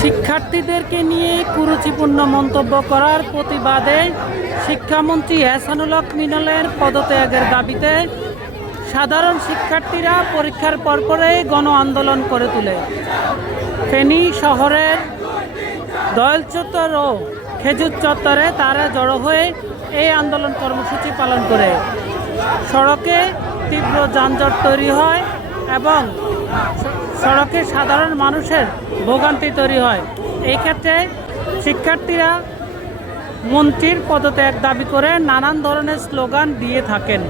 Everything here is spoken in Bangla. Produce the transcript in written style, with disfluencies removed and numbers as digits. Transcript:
শিক্ষার্থীদেরকে নিয়ে কুরুচিপূর্ণ মন্তব্য করার প্রতিবাদে শিক্ষামন্ত্রী এহসানুল হক মিনলের পদত্যাগের দাবিতে সাধারণ শিক্ষার্থীরা পরীক্ষার পরপরই গণ আন্দোলন করে তোলে। ফেনী শহরের দয়াল চত্বর ও খেজুর চত্বরে তারা জড়ো হয়ে এই আন্দোলন কর্মসূচি পালন করে। সড়কে তীব্র যানজট তৈরি হয় এবং সড়কে সাধারণ মানুষের ভোগান্তি তৈরি হয়। এই ক্ষেত্রে শিক্ষার্থীরা মন্ত্রীর পদত্যাগ দাবি করে নানান ধরনের স্লোগান দিয়ে থাকেন।